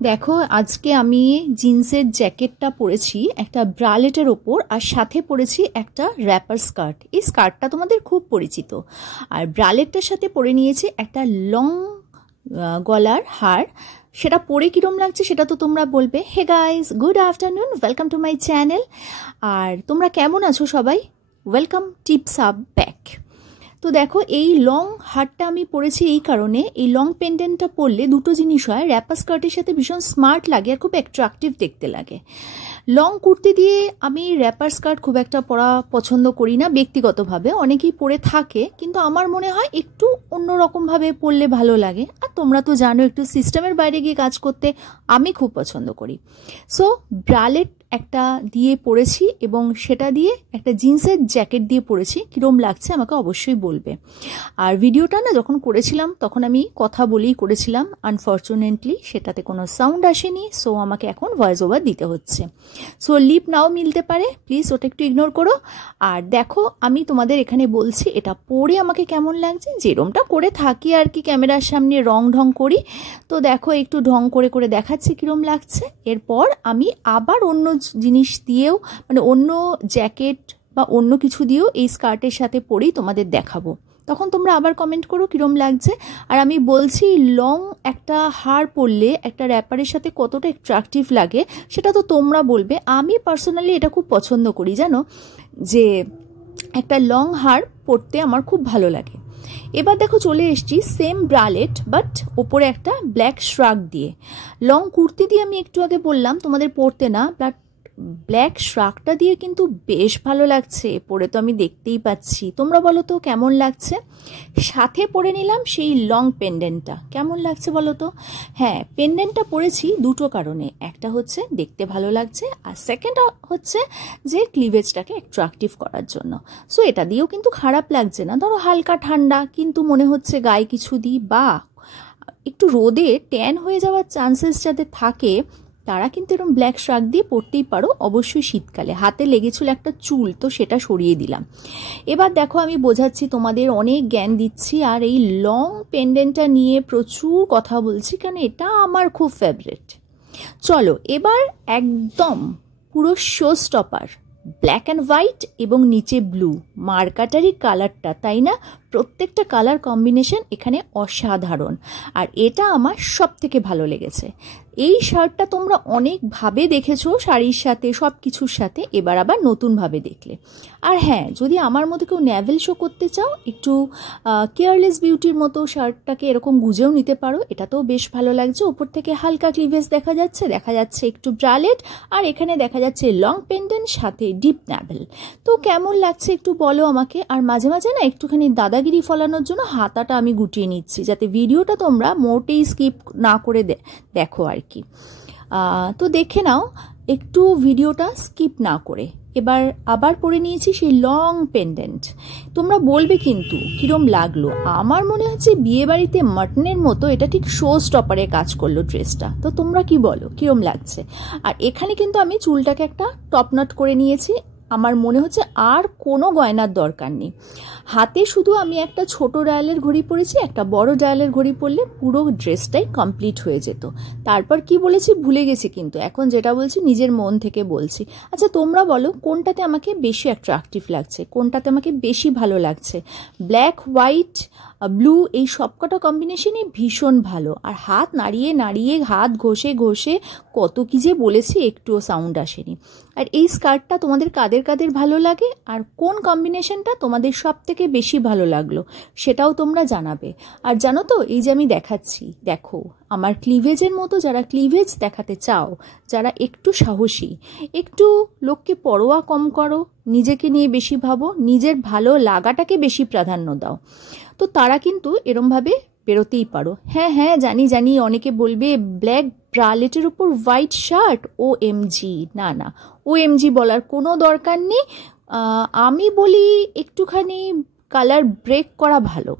দেখো আজকে আমি জিন্সের জ্যাকেটটা পরেছি একটা ব্রালেটের ওপর, আর সাথে পরেছি একটা র্যাপার স্কার্ট। এই স্কার্টটা তোমাদের খুব পরিচিত। আর ব্রালেটটার সাথে পরে নিয়েছি একটা লং গলার হার। সেটা পরে কিরম লাগছে সেটা তো তোমরা বলবে। Hey guys, good afternoon, welcome to my channel. আর তোমরা কেমন আছো সবাই? Welcome tips up back. তো দেখো এই লং হারটা আমি পরেছি এই কারণে, এই লং পেন্ডেন্টটা পরলে দুটো জিনিস হয়, র্যাপার স্কার্টের সাথে ভীষণ স্মার্ট লাগে আর খুব অ্যাট্রাকটিভ দেখতে লাগে। লং কুর্তি দিয়ে আমি র্যাপার স্কার্ট খুব একটা পরা পছন্দ করি না ব্যক্তিগতভাবে, অনেকেই পরে থাকে, কিন্তু আমার মনে হয় একটু অন্যরকমভাবে পরলে ভালো লাগে। আর তোমরা তো জানো একটু সিস্টেমের বাইরে গিয়ে কাজ করতে আমি খুব পছন্দ করি। সো ব্রালেট একটা দিয়ে পরেছি এবং সেটা দিয়ে একটা জিন্সের জ্যাকেট দিয়ে পরেছি। কীরকম লাগছে আমাকে অবশ্যই বলবে। আর ভিডিওটা না যখন করেছিলাম তখন আমি কথা বলেই করেছিলাম, আনফর্চুনেটলি সেটাতে কোনো সাউন্ড আসেনি, সো আমাকে এখন ভয়েস ওভার দিতে হচ্ছে। সো লিপ নাও মিলতে পারে, প্লিজ ওটা একটু ইগনোর করো। আর দেখো আমি তোমাদের এখানে বলছি এটা পরে আমাকে কেমন লাগছে, যেরমটা করে থাকি আর কি, ক্যামেরার সামনে রং ঢং করি। তো দেখো একটু ঢং করে করে দেখাচ্ছি কীরম লাগছে। এরপর আমি আবার অন্য জিনিস দিয়েও, মানে অন্য জ্যাকেট বা অন্য কিছু দিয়েও এই স্কার্টের সাথে পরেই তোমাদের দেখাবো, তখন তোমরা আবার কমেন্ট করো কীরম লাগছে। আর আমি বলছি লং একটা হার পরলে একটা র্যাপারের সাথে কতটা অ্যাট্রাকটিভ লাগে সেটা তো তোমরা বলবে। আমি পার্সোনালি এটা খুব পছন্দ করি, জানো, যে একটা লং হার পরতে আমার খুব ভালো লাগে। এবার দেখো চলে এসেছি সেম ব্রালেট বাট ওপরে একটা ব্ল্যাক শ্রাগ দিয়ে। লং কুর্তি দিয়ে আমি একটু আগে বললাম তোমাদের পরতে না, বাট ব্ল্যাক শ্রাগটা দিয়ে কিন্তু বেশ ভালো লাগছে পরে, তো আমি দেখতেই পাচ্ছি। তোমরা বলো তো কেমন লাগছে। সাথে পরে নিলাম সেই লং পেন্ডেন্টটা, কেমন লাগছে বলো তো। হ্যাঁ, পেন্ডেন্টটা পরেছি দুটো কারণে, একটা হচ্ছে দেখতে ভালো লাগছে, আর সেকেন্ড হচ্ছে যে ক্লিভেজটাকে অ্যাট্রাকটিভ করার জন্য। সো এটা দিয়েও কিন্তু খারাপ লাগছে না। ধরো হালকা ঠান্ডা কিন্তু মনে হচ্ছে গায়ে কিছু দিই, বা একটু রোদে ট্যান হয়ে যাওয়ার চান্সেস যাদের থাকে তারা কিন্তু এরকম ব্ল্যাক শ্রাগ দিয়ে পরতেই পারো, অবশ্যই শীতকালে। হাতে লেগেছিল একটা চুল, তো সেটা সরিয়ে দিলাম। এবার দেখো আমি বোঝাচ্ছি তোমাদের, অনেক জ্ঞান দিচ্ছি আর এই লং পেন্ডেন্টটা নিয়ে প্রচুর কথা বলছি কারণ এটা আমার খুব ফেভারিট। চলো এবার একদম পুরো show stopper, black and white এবং নিচে ব্লু, মার্কাটারি কালারটা, তাই না? প্রত্যেকটা কালার কম্বিনেশন এখানে অসাধারণ, আর এটা আমার সব থেকে ভালো লেগেছে। এই শার্টটা তোমরা অনেকভাবে দেখেছো শাড়ির সাথে, সব কিছুর সাথে, এবার আবার নতুনভাবে দেখলে। আর হ্যাঁ, যদি আমার মতো কেউ ন্যাভেল শো করতে চাও, একটু কেয়ারলেস বিউটির মতো শার্টটাকে এরকম গুজেও নিতে পারো, এটাতেও বেশ ভালো লাগছে। ওপর থেকে হালকা ক্লিভেজ দেখা যাচ্ছে একটু ব্রালেট, আর এখানে দেখা যাচ্ছে লং পেন্ডেন্ট সাথে ডিপ ন্যাভেল। তো কেমন লাগছে একটু বলো আমাকে। আর মাঝে মাঝে না একটুখানি দাদাগিরি ফলানোর জন্য হাতাটা আমি গুটিয়ে নিচ্ছি, যাতে ভিডিওটা তোমরা মোটেই স্কিপ না করে দেখো আর কি। তো দেখে নাও একটু ভিডিওটা স্কিপ না করে। এবার আবার পরে নিয়েছি সেই লং পেন্ডেন্ট। তোমরা বলবে কিন্তু কিরম লাগলো। আমার মনে হচ্ছে বিয়ে বাড়িতে মাটনের মতো এটা ঠিক শো স্টপারে কাজ করলো ড্রেসটা। তো তোমরা কি বলো কিরম লাগছে। আর এখানে কিন্তু আমি চুলটাকে একটা টপ নট করে নিয়েছি। আমার মনে হচ্ছে আর কোনো গয়নার দরকার নেই। হাতে শুধু আমি একটা ছোট ডায়ালের ঘড়ি পরেছি, একটা বড় ডায়ালের ঘড়ি পরলে পুরো ড্রেসটাই কমপ্লিট হয়ে যেত। তারপর কি বলেছি ভুলে গেছি, কিন্তু এখন যেটা বলছি নিজের মন থেকে বলছি। আচ্ছা তোমরা বলো কোনটাতে আমাকে বেশি অ্যাট্রাকটিভ লাগছে, কোনটাতে আমাকে বেশি ভালো লাগছে। ব্ল্যাক, হোয়াইট, ব্লু, এই সবকটা কম্বিনেশনই ভীষণ ভালো। আর হাত নাড়িয়ে নাড়িয়ে, হাত ঘষে ঘষে কত কি যে বলেছি, একটুও সাউন্ড আসেনি। আর এই স্কার্টটা তোমাদের কাদের কাদের ভালো লাগে, আর কোন কম্বিনেশনটা তোমাদের সব থেকে বেশি ভালো লাগলো সেটাও তোমরা জানাবে। আর জানো তো, এই যে আমি দেখাচ্ছি, দেখো আমার ক্লিভেজের মতো, যারা ক্লিভেজ দেখাতে চাও, যারা একটু সাহসী, একটু লোককে পরোয়া কম করো, নিজেকে নিয়ে বেশি ভাবো, নিজের ভালো লাগাটাকে বেশি প্রাধান্য দাও, তো তারা কিন্তু এরমভাবে বেরোতেই পারো। হ্যাঁ হ্যাঁ জানি অনেকে বলবে ব্ল্যাক ব্রালেটের উপর হোয়াইট শার্ট, ও এমজি। না না, ও এমজি বলার কোনো দরকার নেই। আমি বলি একটুখানি কালার ব্রেক করা ভালো,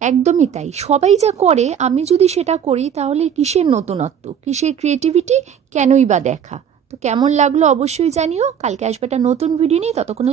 একদমই তাই। সবাই যা করে আমি যদি সেটা করি তাহলে কিসের নতুনত্ব, কিসের ক্রিয়েটিভিটি, কেনই বা দেখা। তো কেমন লাগলো অবশ্যই জানিও। কালকে আসবে একটা নতুন ভিডিও নিয়ে, ততক্ষণ